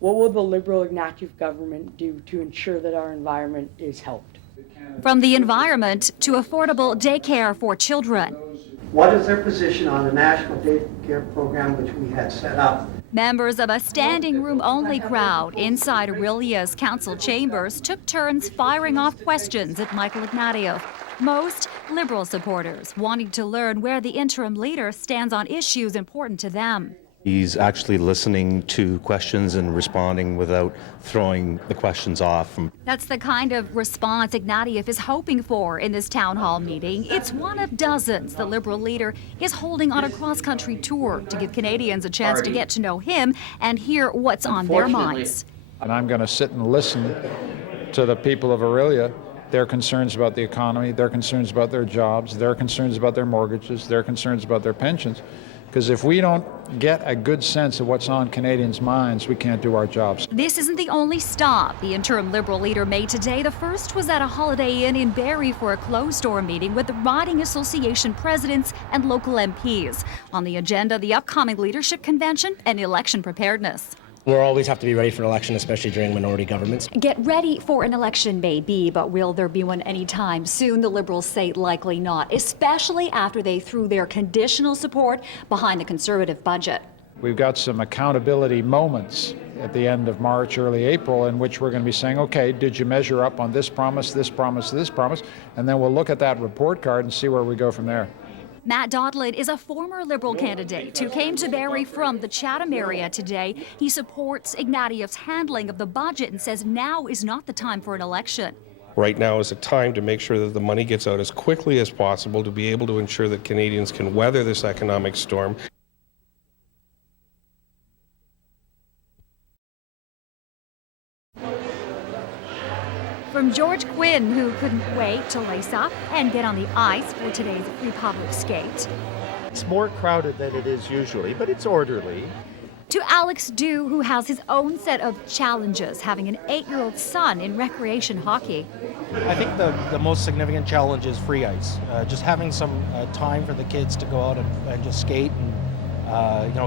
What will the Liberal Ignatieff government do to ensure that our environment is helped? From the environment to affordable daycare for children. What is their position on the national daycare program which we had set up? Members of a standing room only crowd inside Aurelia's council chambers took turns firing off questions at Michael Ignatieff. Most Liberal supporters wanting to learn where the interim leader stands on issues important to them. He's actually listening to questions and responding without throwing the questions off. That's the kind of response Ignatieff is hoping for in this town hall meeting. It's one of dozens the Liberal leader is holding on a cross-country tour to give Canadians a chance to get to know him and hear what's on their minds. And I'm going to sit and listen to the people of Aurelia, their concerns about the economy, their concerns about their jobs, their concerns about their mortgages, their concerns about their pensions. Because if we don't get a good sense of what's on Canadians' minds, we can't do our jobs. This isn't the only stop the interim Liberal leader made today. The first was at a Holiday Inn in Barrie for a closed-door meeting with the Riding Association presidents and local MPs. On the agenda, the upcoming leadership convention and election preparedness. We'll always have to be ready for an election, especially during minority governments. Get ready for an election maybe, but will there be one anytime soon? The Liberals say likely not, especially after they threw their conditional support behind the Conservative budget. We've got some accountability moments at the end of March, early April, in which we're going to be saying, okay, did you measure up on this promise, this promise, this promise? And then we'll look at that report card and see where we go from there. Matt Dodlin is a former Liberal candidate who came to Barrie from the Chatham area today. He supports Ignatieff's handling of the budget and says now is not the time for an election. Right now is a time to make sure that the money gets out as quickly as possible to be able to ensure that Canadians can weather this economic storm. From George Quinn, who couldn't wait to lace up and get on the ice for today's free public skate. It's more crowded than it is usually, but it's orderly. To Alex Dew, who has his own set of challenges, having an 8-year-old son in recreation hockey. I think the most significant challenge is free ice. Just having some time for the kids to go out and just skate and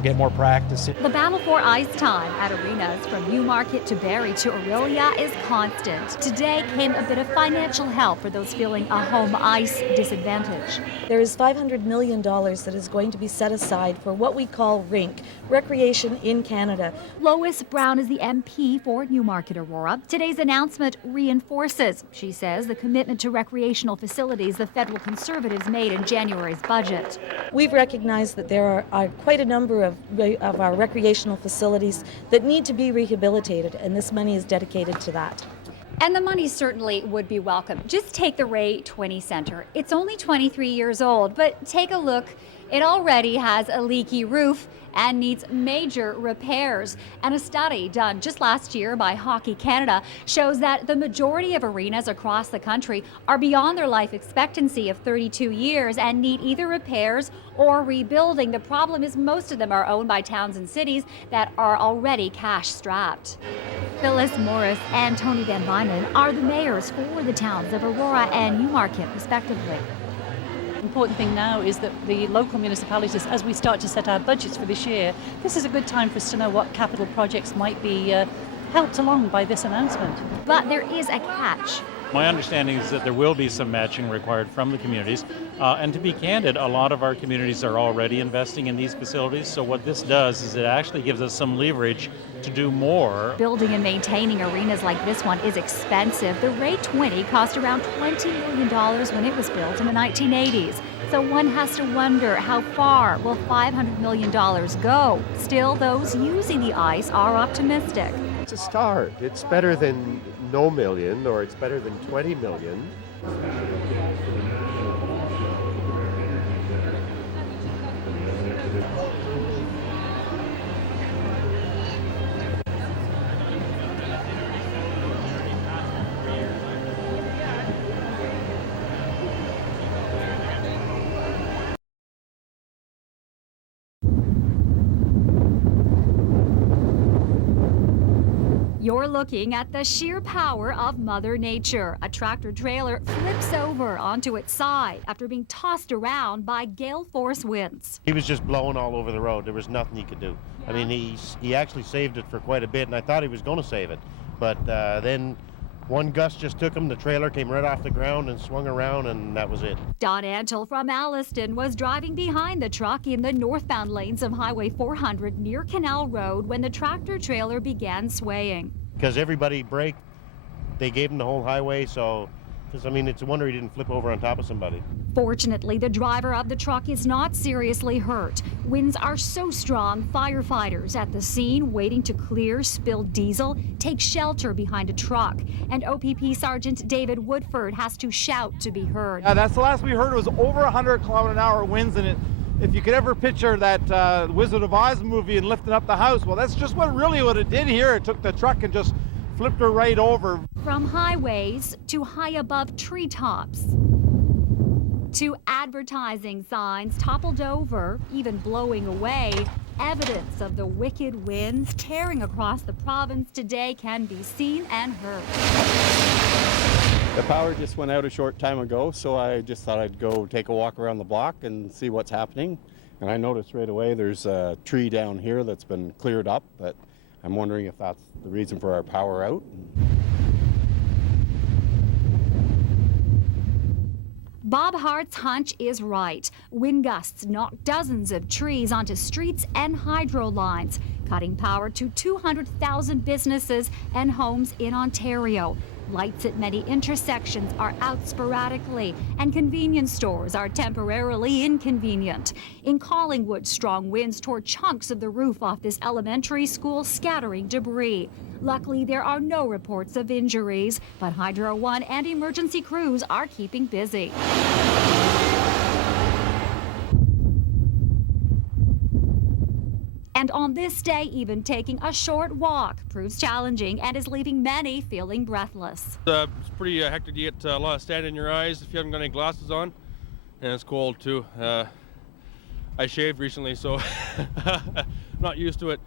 get more practice. The battle for ice time at arenas from Newmarket to Barrie to Aurelia is constant. Today came a bit of financial help for those feeling a home ice disadvantage. There is $500 million that is going to be set aside for what we call RINC, Recreation in Canada. Lois Brown is the MP for Newmarket Aurora. Today's announcement reinforces, she says, the commitment to recreational facilities the federal Conservatives made in January's budget. We've recognized that there are quite a number of our recreational facilities that need to be rehabilitated, and this money is dedicated to that. And the money certainly would be welcome. Just take the Ray 20 Center. It's only 23 years old, but take a look. It already has a leaky roof and needs major repairs. And a study done just last year by Hockey Canada shows that the majority of arenas across the country are beyond their life expectancy of 32 years and need either repairs or rebuilding. The problem is most of them are owned by towns and cities that are already cash strapped. Phyllis Morris and Tony Van Wynen are the mayors for the towns of Aurora and Newmarket, respectively. The important thing now is that the local municipalities, as we start to set our budgets for this year, this is a good time for us to know what capital projects might be helped along by this announcement. But there is a catch. My understanding is that there will be some matching required from the communities. And to be candid, a lot of our communities are already investing in these facilities. So what this does is it actually gives us some leverage to do more. Building and maintaining arenas like this one is expensive. The Ray 20 cost around $20 million when it was built in the 1980s. So one has to wonder, how far will $500 million go? Still, those using the ice are optimistic. It's a start. It's better than no million, or it's better than 20 million. You're You're looking at the sheer power of Mother Nature. A tractor trailer flips over onto its side after being tossed around by gale force winds. He was just blowing all over the road. There was nothing he could do. I mean, he actually saved it for quite a bit, and I thought he was going to save it. But then one gust just took him. The trailer came right off the ground and swung around, and that was it. Don Angel from Alliston was driving behind the truck in the northbound lanes of Highway 400 near Canal Road when the tractor trailer began swaying. Because everybody braked, they gave him the whole highway, so, I mean, it's a wonder he didn't flip over on top of somebody. Fortunately, the driver of the truck is not seriously hurt. Winds are so strong, firefighters at the scene waiting to clear spilled diesel take shelter behind a truck. And OPP Sergeant David Woodford has to shout to be heard. Yeah, that's the last we heard. It was over 100-kilometer-an-hour winds, and if you could ever picture that Wizard of Oz movie and lifting up the house, well, that's just what it did here. It took the truck and just flipped her right over. From highways to high above treetops, to advertising signs toppled over, even blowing away, evidence of the wicked winds tearing across the province today can be seen and heard. The power just went out a short time ago, so I just thought I'd go take a walk around the block and see what's happening. And I noticed right away there's a tree down here that's been cleared up, but I'm wondering if that's the reason for our power out. Bob Hart's hunch is right. Wind gusts knocked dozens of trees onto streets and hydro lines, cutting power to 200,000 businesses and homes in Ontario. Lights at many intersections are out sporadically, and convenience stores are temporarily inconvenient. In Collingwood, strong winds tore chunks of the roof off this elementary school, scattering debris. Luckily, there are no reports of injuries, but Hydro One and emergency crews are keeping busy. And on this day, even taking a short walk proves challenging and is leaving many feeling breathless. It's pretty hectic to get a lot of sand in your eyes if you haven't got any glasses on, and it's cold too. I shaved recently, so not used to it.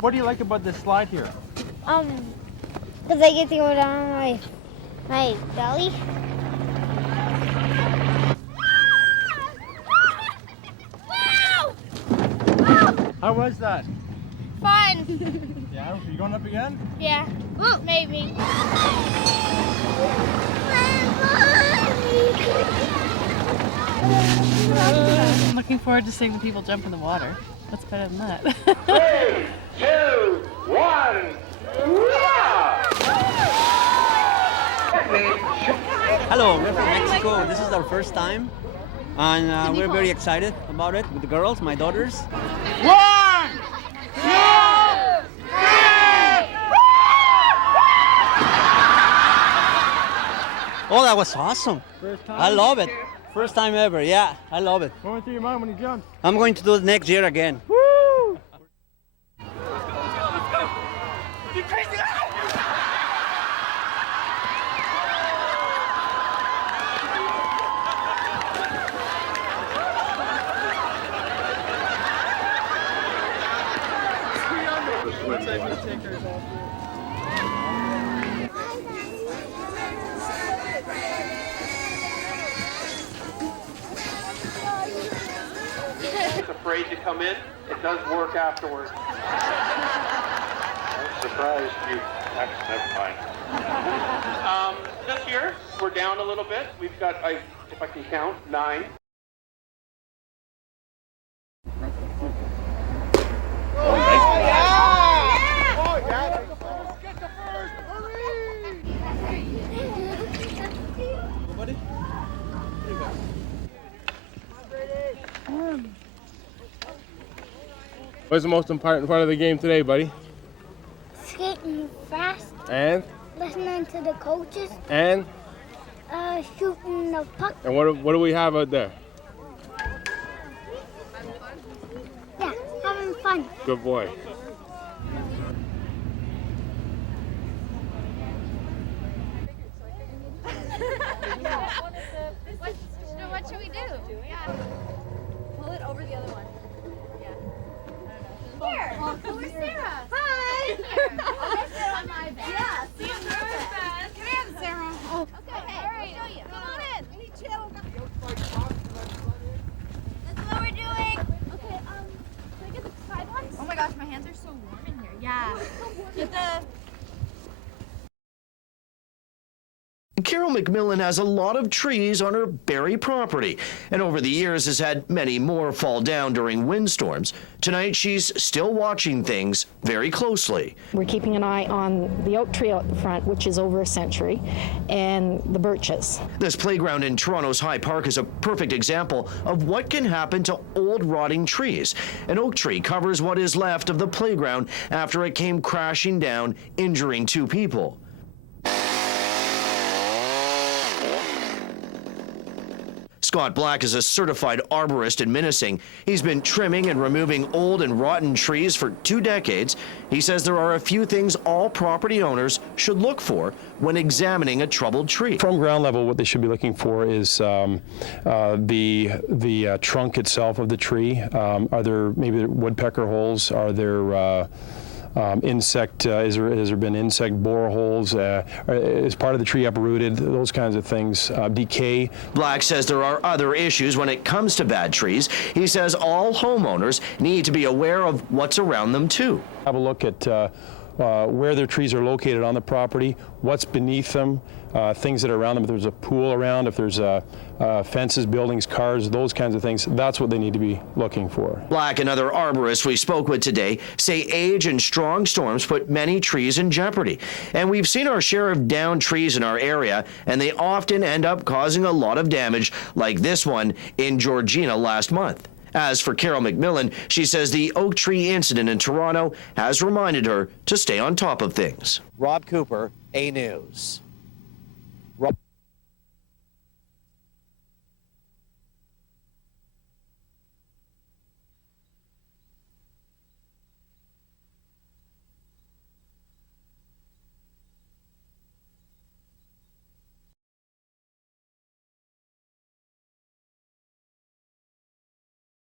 What do you like about this slide here? Because I get to go down my belly. How was that? Fun. Yeah, you going up again? Yeah, maybe. I'm looking forward to seeing the people jump in the water. What's better than that? 3, 2, 1. Hello, we're from Mexico. This is our first time, and we're very excited about it with the girls, my daughters. 1, 2, 3. Oh, that was awesome. First time? I love it. First time ever, yeah, I love it. What went through your mind when you jumped? I'm going to do it next year again. Woo! You crazy! Afraid to come in, it does work afterwards. I'm surprised you actually never mind. This year, we're down a little bit. We've got, if I can count, 9. Oh, yeah! Oh, yeah! Get the first! Hurry! What's the most important part of the game today, buddy? Skating fast. And? Listening to the coaches. And? Shooting the puck. And what do we have out there? Yeah, having fun. Good boy. Carol McMillan has a lot of trees on her Barrie property, and over the years has had many more fall down during windstorms. Tonight, she's still watching things very closely. We're keeping an eye on the oak tree out the front, which is over a century, and the birches. This playground in Toronto's High Park is a perfect example of what can happen to old rotting trees. An oak tree covers what is left of the playground after it came crashing down, injuring 2 people. Scott Black is a certified arborist in Minising. He's been trimming and removing old and rotten trees for 2 decades. He says there are a few things all property owners should look for when examining a troubled tree. From ground level, what they should be looking for is the trunk itself of the tree. Are there maybe woodpecker holes? Are there insect, has there been insect boreholes? Is part of the tree uprooted? Those kinds of things. Decay. Black says there are other issues when it comes to bad trees. He says all homeowners need to be aware of what's around them too. Have a look at where their trees are located on the property, what's beneath them, things that are around them. If there's a pool around, if there's fences, buildings, cars, those kinds of things, that's what they need to be looking for. Black and other arborists we spoke with today say age and strong storms put many trees in jeopardy. And we've seen our share of downed trees in our area, and they often end up causing a lot of damage, like this one in Georgina last month. As for Carol McMillan, she says the oak tree incident in Toronto has reminded her to stay on top of things. Rob Cooper, A News.